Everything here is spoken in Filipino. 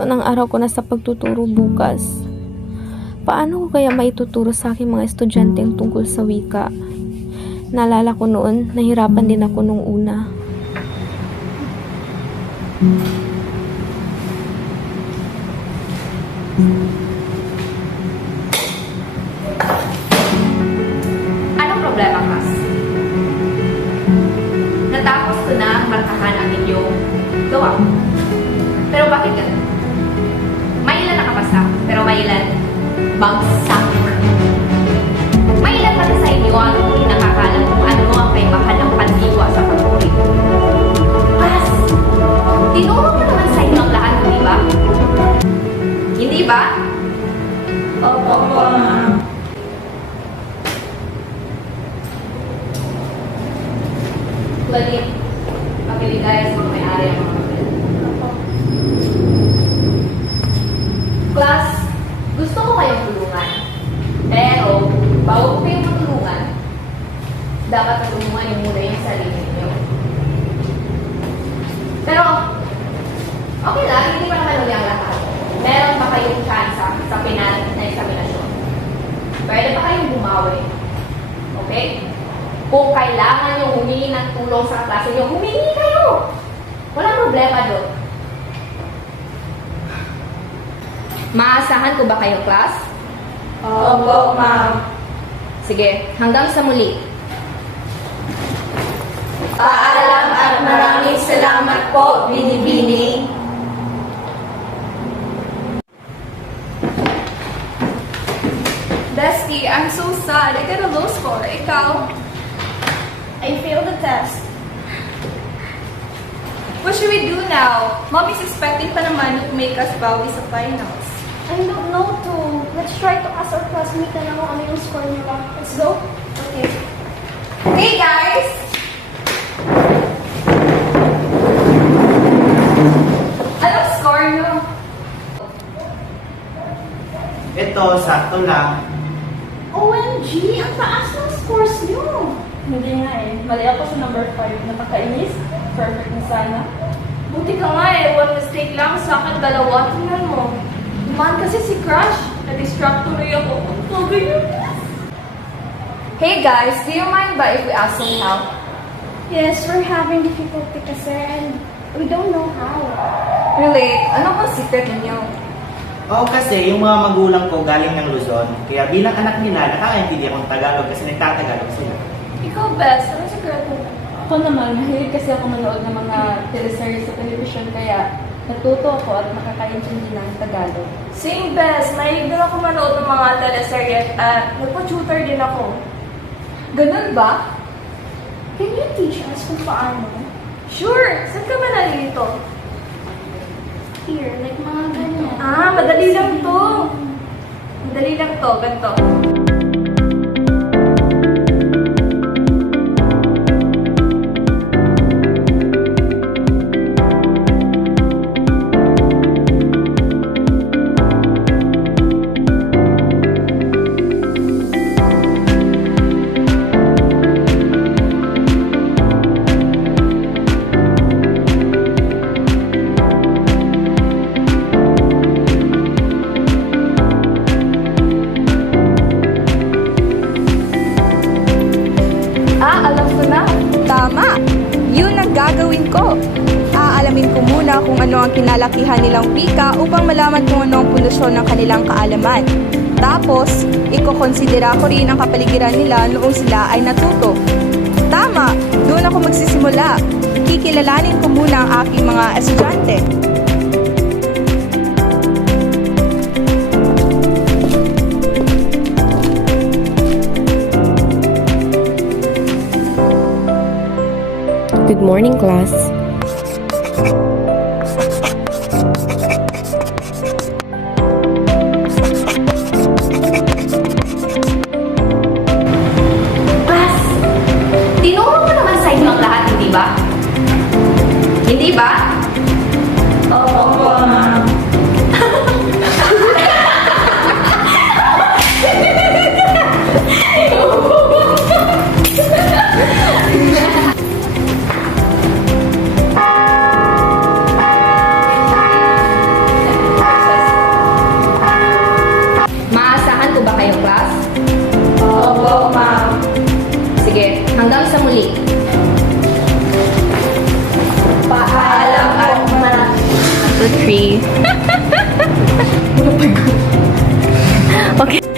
unang araw ko na sa pagtuturo bukas. Paano ko kaya maituturo sa aking mga estudyante ang tungkol sa wika? Naalala ko noon, nahirapan din ako nung una. Anong problema, Kas? Natapos ko na markahan ang inyong gawa. Pero bakit ganun? May ilan nakapasa, pero may ilan bagsak. May ilan pati sa inyo ang hindi nakakalam kung ano ang kaibahan ng pandiwa sa pagpuri. Kas, tinuro ko naman sa inyo ang lahat, di ba? Hindi ba? Opo, ma'am. Balik, pakiligay sa mga may-ari ang mga papel. Class, gusto ko kayong tulungan. Pero, bago ko kayong matulungan, dapat matulungan niyo muna yung sarili niyo. Pero, okay lang, hindi pa naman uli ang lahat. Meron pa kayong chance sa final na examinasyon. Pwede pa kayong bumawi. Okay? Kung kailangan nyo humingi ng tulong sa klase nyo, humingi kayo! Walang problema doon. Maasahan ko ba kayo, class? Opo, ma'am. Sige, hanggang sa muli. Paalam at maraming salamat po, Binibini. Bestie, I'm so sad. I got a low score. Ikaw? I failed the test. What should we do now? Mom is expecting pa naman to make us bawi sa finals. I don't know too. Let's try to ask our classmate na lang kung ano yung score nila. Let's go. Okay. Hey guys! Anong score nyo? Ito, sakto lang. OMG! Ang taas ng scores nyo! Hindi nga eh. Mali ako sa number 5. Napakainis. Perfect na sana. Buti ka nga eh. One mistake lang. Sa akin dalawa. Tingnan mo. Dumaan kasi si Crush. Na-distract tuloy ako. Ang bagay yun. Hey guys, do you mind ba if we ask some help? Yes, we're having difficulty kasi and we don't know how. Really? Ano ba secret ninyo? Oo, kasi yung mga magulang ko galing ng Luzon. Kaya bilang anak nila, nakakaintindi akong Tagalog kasi nagtatagalog sila. Ikaw, Bess. Ano secret mo? Ako naman, mahilig kasi ako manood ng mga teleserye sa television kaya natuto ako at makakaintindi ng Tagalog. Same, Bess. Mahilig din ako manood ng mga teleserye at nagpa-tutor din ako. Ganun ba? Can you teach us kung paano? Sure! Saan ka man nalilito? Here, like mga ganyan. Ah, madali lang to. Madali lang to. Ganito. Alam ko na. Tama. Yun ang gagawin ko. Aalamin ko muna kung ano ang kinalakihan nilang wika upang malaman kung ano ang pundasyon ng kanilang kaalaman. Tapos, ikokonsidera ko rin ang kapaligiran nila noong sila ay natuto. Tama. Doon ako magsisimula. Kikilalanin ko muna ang aking mga estudyante. Good morning, class. Class, tinuro ko naman sa inyo ang lahat, hindi ba? Hindi ba? Opo, ma'am. 2, 3. Okay.